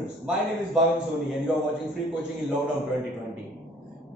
students, my name is Bhavin Soni and you are watching Free Coaching in Lockdown 2020.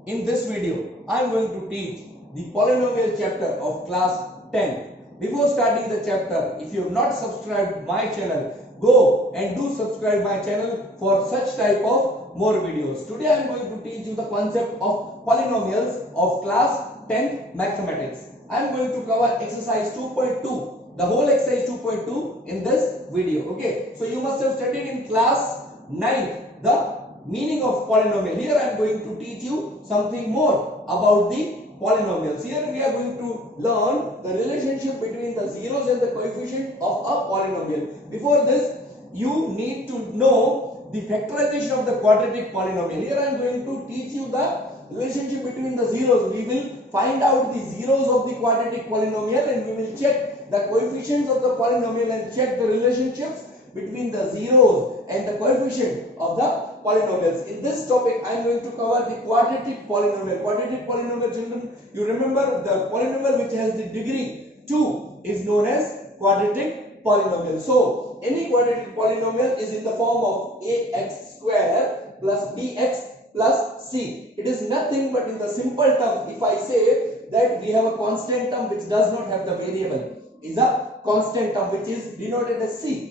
In this video, I am going to teach the polynomial chapter of class 10. Before starting the chapter, if you have not subscribed my channel, go and do subscribe my channel for such type of more videos. Today I am going to teach you the concept of polynomials of class 10 mathematics. I am going to cover exercise 2.2, the whole exercise 2.2 in this video. Okay, so you must have studied in class 9 the meaning of polynomial. Here I am going to teach you something more about the polynomials. Here we are going to learn the relationship between the zeros and the coefficient of a polynomial. Before this, you need to know the factorization of the quadratic polynomial. Here I am going to teach you the relationship between the zeros. We will find out the zeros of the quadratic polynomial and we will check the coefficients of the polynomial and check the relationships between the zeros and the coefficient of the polynomials. In this topic, I am going to cover the quadratic polynomial. Quadratic polynomial, children, you remember the polynomial which has the degree 2 is known as quadratic polynomial. So, any quadratic polynomial is in the form of ax square plus bx plus c. It is nothing but in the simple terms, if I say that we have a constant term which does not have the variable, is a constant term which is denoted as c.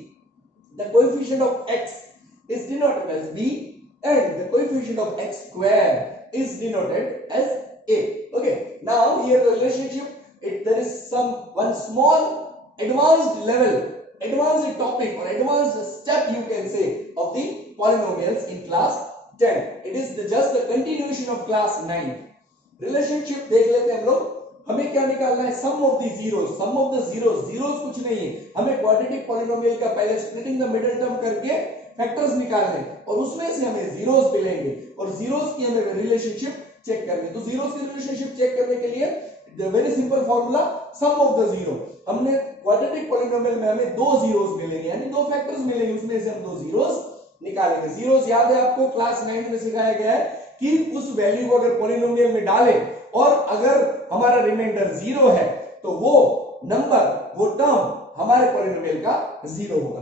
The coefficient of x is denoted as b and the coefficient of x square is denoted as a. Okay, now here the relationship, there is one small advanced topic or advanced step you can say of the polynomials in class 10. It is just the continuation of class 9. Relationship देख लेते हैं हम लोग. हमें क्या निकालना है? सम of the zeros. Zeros कुछ नहीं है, हमें क्वाड्रेटिक पॉलिनोमियल का पहले स्प्लिटिंग द मिडिल टर्म करके फैक्टर्स निकालने और उसमें से हमें जीरोस मिलेंगे और जीरोस की हमें रिलेशनशिप चेक करनी. तो जीरोस की रिलेशनशिप चेक करने के लिए the very simple formula sum of the zero. हमने क्वाड्रेटिक पॉलिनोमियल में हमें दो जीरोस मिलेंगे यानी दो फैक्टर्स मिलेंगे, उसमें से हम दो जीरोस निकालेंगे. जीरोस याद है आपको, क्लास 9 में सिखाया गया है कि उस वैल्यू को अगर पॉलिनोमियल में डालें और अगर हमारा रिमाइंडर जीरो है तो वो टर्म हमारे पॉलिनोमियल का जीरो होगा.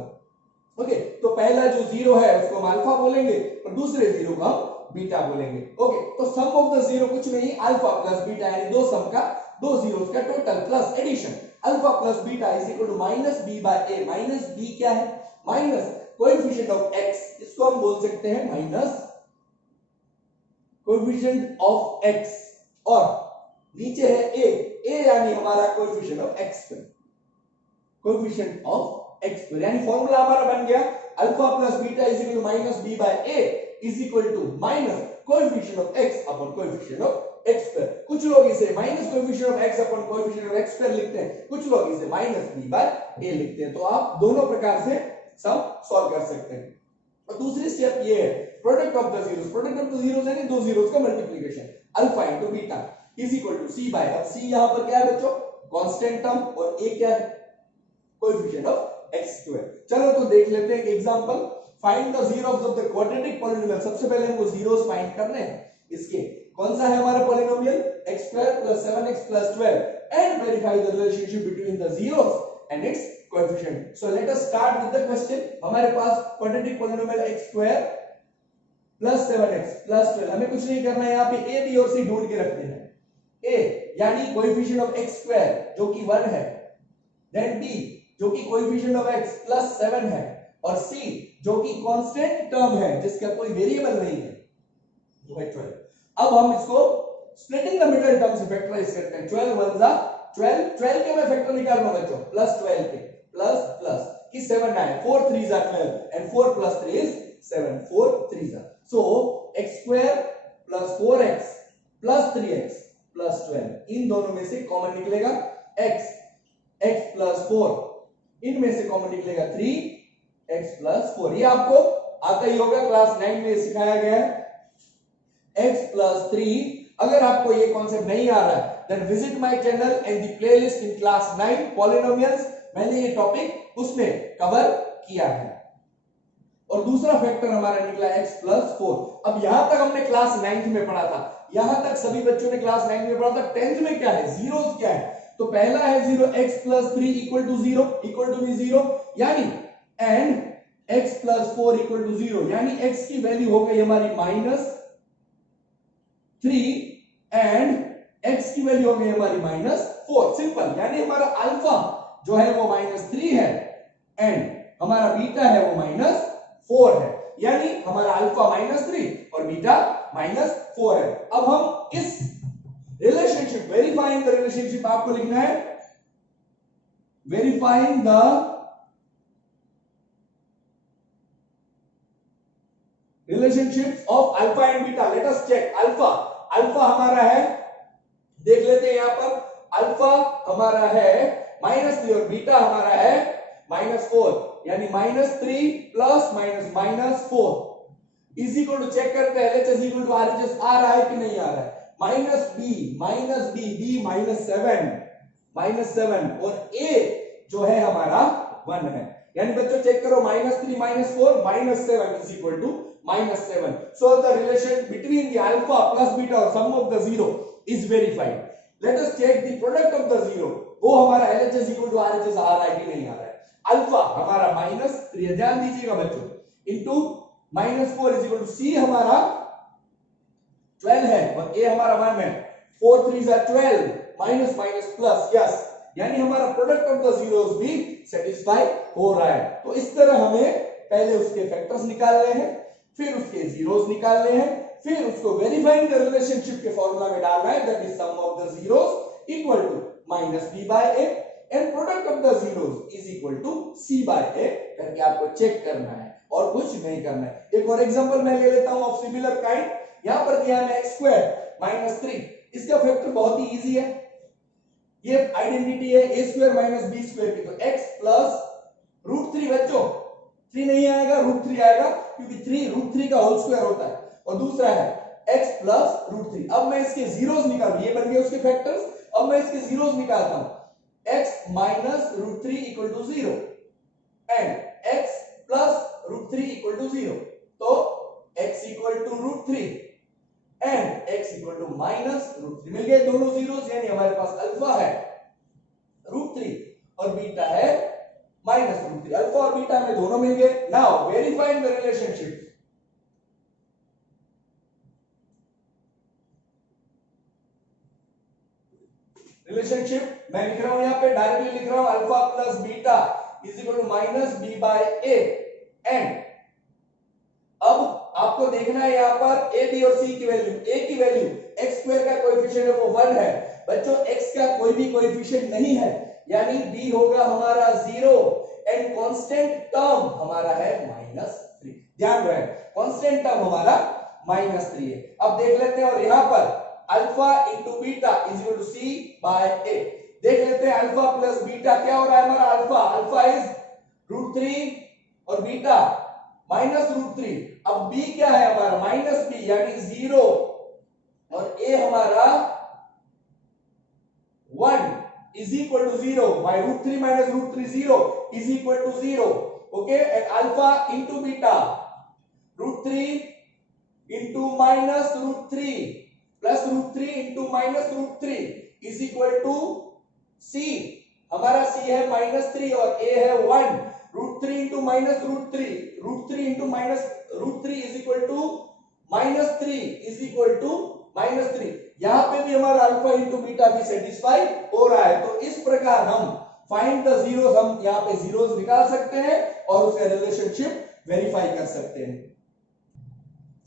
ओके, तो पहला जो जीरो है उसको हम अल्फा बोलेंगे और दूसरे जीरो को हम बीटा बोलेंगे. ओके, तो सम ऑफ द जीरो कुछ नहीं, अल्फा प्लस बीटा यानी दो सम का, दो जीरोस का total plus addition. Alpha plus beta is equal to minus b by a. Minus b क्या है? माइनस कोएफिशिएंट ऑफ एक्स, इसको हम बोल सकते हैं माइनस कोएफिशिएंट ऑफ एक्स और नीचे है ए यानी हमारा coefficient of x square. Coefficient of x square यानी फार्मूला हमारा बन गया alpha plus beta is equal to minus b by a is equal to minus coefficient of x upon coefficient of x square. कुछ लोग इसे minus coefficient of x upon coefficient of x square लिखते हैं, कुछ लोग इसे minus b by ए लिखते हैं. तो आप दोनों प्रकार से सम सॉल्व कर सकते हैं. और दूसरी स्टेप ये है product of the zeros. Product of the zeros यानी दो जीरोस का multiplication. Alpha into beta is equal to c by, अब सी यहां पर क्या है बच्चों? कांस्टेंट टर्म और ए क्या है? Coefficient of x square. चलो तो देख लेते हैं एक example. Find the zeros of the quadratic polynomial. सबसे पहले हमको जीरोस फाइंड करने हैं इसके. कौन सा है हमारा polynomial? x square plus 7x plus 12 and verify the relationship between the zeros and its coefficient. So let us start with the question. हमारे पास quadratic polynomial x square plus 7x plus 12. हमें कुछ नहीं करना है, यहाँ पे a b और c ढूंढ के रखते हैं. a यानी कोएफिशिएंट ऑफ x स्क्वायर जो कि 1 है, देन b जो कि कोएफिशिएंट ऑफ x प्लस 7 है और c जो कि कांस्टेंट टर्म है जिसका कोई वेरिएबल नहीं है, वो है 12. अब हम इसको स्प्लिटिंग द मिडिल टर्म से फैक्टराइज करते हैं. 12 1 जा 12 के मैं फैक्टर निकाल रहा हूं बच्चों, प्लस 12 के प्लस प्लस कि 7 आए, 4 3 जा 12 एंड 4 प्लस 3 इज 7, 4 3 जा. सो x square plus 4x plus 3x plus 12 इन दोनों में से कॉमन निकलेगा x प्लस 4, इनमें से कॉमन निकलेगा 3x प्लस 4. ये आपको आता ही होगा, क्लास 9 में सिखाया गया है. x plus 3. अगर आपको ये कॉन्सेप्ट नहीं आ रहा है then visit my channel and the playlist in class 9 polynomials. मैंने ये टॉपिक उसमें कवर किया है. और दूसरा फैक्टर हमारा निकला x प्लस 4. अब यहां तक हमने क्लास 9th में पढ़ा था, यहां तक सभी बच्चों ने क्लास 9 में पढ़ा था. 10th में क्या है? जीरोस क्या है? तो पहला है 0, x plus 3 equal to 0 equal to 0 यानी and x plus 4 equal to 0, यानी x की वैल्यू हो गई हमारी -3 एंड x की वैल्यू हो गई हमारी -4। सिंपल, यानी हमारा अल्फा जो है वो -3 है एंड हमारा बीटा है वो -4 है, यानी हमारा अल्फा -3 और बीटा -4 है। अब हम इस रिलेशनशिप, वेरीफाइंग द रिलेशनशिप आपको लिखना है, verifying the relationship of alpha and beta. Let us check alpha. Alpha हमारा है, देख लेते हैं यहां पर, अल्फा हमारा है -3 और बीटा हमारा है -4, यानी -3 plus -4 is equal to, check करते हैं LHS इक्वल टू RHS आ रहा है कि नहीं आ रहा है, -b -7 और a जो है हमारा 1 है, यानी बच्चों चेक करो -3 -4 -7 is equal to -7। So the relation between the alpha plus beta और sum of the zero is verified. Let us check the product of the zero, वो हमारा LHS इक्वल टू RHS आ रहा है कि नहीं आ रहा है। अल्फा हमारा -3, ध्यान दीजिएगा बच्चों, इनटू -4 इज इक्वल टू, सी हमारा 12 है और a हमारा 1 है, 4 3 are 12 minus minus plus, yes, यानी हमारा प्रोडक्ट ऑफ द जीरोस भी सेटिस्फाई हो रहा है। तो इस तरह हमें पहले उसके फैक्टर्स निकालने हैं, फिर उसके जीरोस निकालने हैं, फिर उसको वेरीफाइंग द रिलेशनशिप के फॉर्मूला में डालना है, that is sum of the zeros equal to -b/a and product of the zeros is equal to c/a करके आपको चेक करना है और कुछ नहीं करना है। एक और एग्जांपल मैं ले लेता हूं ऑफ सिमिलर काइंड। यहां पर दिया है x² - 3, इसका फैक्टर बहुत ही इजी है, ये आइडेंटिटी है a² - b² की, तो x प्लस √3 बच्चों, 3 नहीं आएगा, √3 आएगा, क्योंकि 3 √3 का होल स्क्वायर होता है, और दूसरा है x प्लस √3। अब मैं इसके जीरोस निकालूं, ये बन गए उसके फैक्टर्स, अब मैं इसके जीरोस निकालता हूं, x minus √3 equal to 0 and x plus √3 equal to 0, तो x equal to √3 and x equal to -√3, मिल गए दोनों जीरोस, यानी हमारे पास अल्फा है √3 और बीटा है -√3, अल्फा और बीटा में दोनों मिल गए। Now verifying the relationship, relationship मैं लिख रहा हूं यहां पे, डायरेक्टली लिख रहा हूं, alpha plus beta is equal to -b/a and अब आपको देखना है यहां पर a b और c की वैल्यू। a की वैल्यू x² का कोएफिशिएंट है वो 1 है बच्चों, x का कोई भी कोएफिशिएंट नहीं है, यानी b होगा हमारा 0 एंड कांस्टेंट टर्म हमारा है -3, ध्यान रहे कांस्टेंट टर्म हमारा -3 है। अब देख लेते हैं, और यहां पर alpha into beta is equal to c/a, देख लेते हैं अल्फा प्लस बीटा क्या हो रहा है हमारा, अल्फा इज √3 और बीटा -√3, अब b क्या है हमारा -b यानी 0 और a हमारा 1 is equal to 0, by √3 -√3 0 is equal to 0, okay, and alpha into beta √3 into -√3 plus √3 into -√3 is equal to c, हमारा c है -3 और a है 1, √3 into -√3, √3 into -√3 is equal to -3 is equal to -3, यहां पे भी हमारा अल्फा इंटू बीटा भी satisfy हो रहा है। तो इस प्रकार हम फाइंड द जीरोस, हम यहां पे जीरोस निकाल सकते हैं और उसका रिलेशनशिप वेरीफाई कर सकते हैं।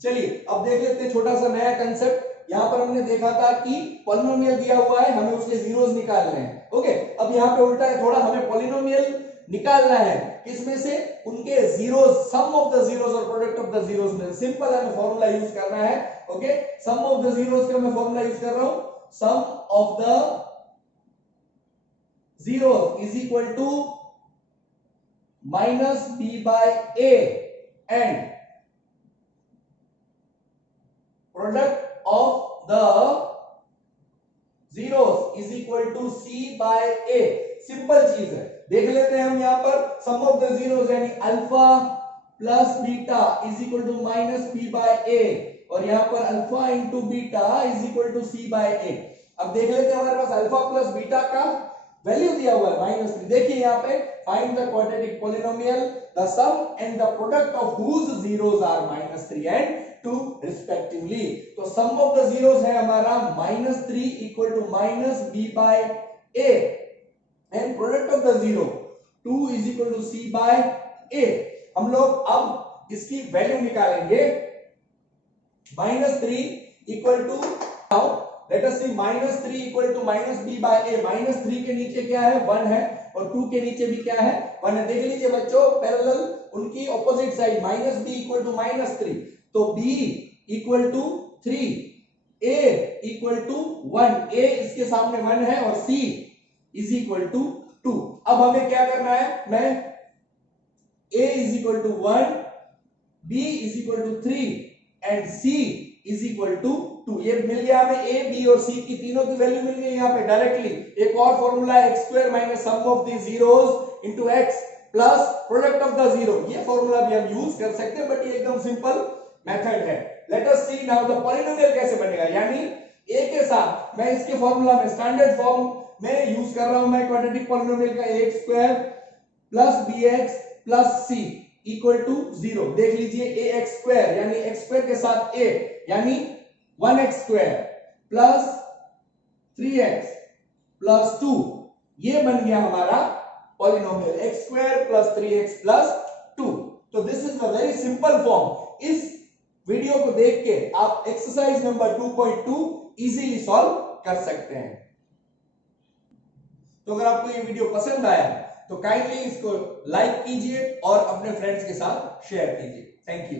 चलिए अब देख लेते हैं छोटा सा नया कंसेप्ट। यहां पर हमने देखा था कि पॉलिनोमियल दिया हुआ है, हमें उसके जीरोस निकालने हैं, ओके। अब यहां पे उल्टा है थोड़ा, हमें पॉलिनोमियल निकालना है, किसमें से, उनके zeros, sum of the zeros और प्रोडक्ट ऑफ द जीरोस में। सिंपल हमें फॉर्मूला यूज करना है, okay. Sum of the zeros का मैं फॉर्मूला यूज कर रहा हूं, sum of the zeros is equal to -b/a and product of the zeros is equal to c/a, simple चीज है। देख लेते हैं हम यहां पर सम ऑफ द जीरोस यानी alpha plus beta is equal to -b/a और यहां पर alpha into beta is equal to c/a। अब देख लेते हैं हमारे पास अल्फा प्लस बीटा का वैल्यू दिया हुआ है -3। देखिए यहाँ पे find the quadratic polynomial the sum and the product of whose zeros are -3 and 2 respectively. तो सम ऑफ द जीरोस है हमारा -3 equal to -b by a and product of the zero 2 is equal to c bye a। हम लोग अब इसकी value निकालेंगे। -3 equal to, now let us see -3 equal to -b by a। -3 के नीचे क्या है 1 है और 2 के नीचे भी क्या है 1 है। देख लीजिए बच्चों पैरेलल उनकी opposite side -b equal to -3, तो b equal to 3, a equal to 1, a इसके सामने 1 है और c इज इक्वल टू 2। अब हमें क्या करना है, मैं a is equal to 1, b is equal to 3 and c is equal to 2। ये मिल गया हमें a b और c की तीनों की वैल्यू मिल गई यहाँ पे डायरेक्टली। एक और फॉर्मूला है x square minus sum of the zeros into x plus product of the zero. ये फॉर्मूला भी हम यूज कर सकते हैं बट ये एकदम सिंपल मेथड है। Let us see now the polynomial कैसे बनेगा, यानी a के साथ मैं इसके फॉर्मूला में स्टैंडर्ड फॉर्म में यूज कर रहा हूं मैं क्वाड्रेटिक पॉलिनोमियल का x square plus bx plus c equal to 0। देख लीजिए ax स्क्वायर यानी x स्क्वायर के साथ a यानी 1x square plus 3x plus 2, ये बन गया हमारा polynomial x square plus 3x plus 2। तो this is a very simple form. इस वीडियो को देख के आप एक्सरसाइज नंबर 2.2 इजीली सॉल्व कर सकते हैं। तो अगर आपको ये वीडियो पसंद आया तो काइंडली इसको लाइक कीजिए और अपने फ्रेंड्स के साथ शेयर कीजिए। Thank you.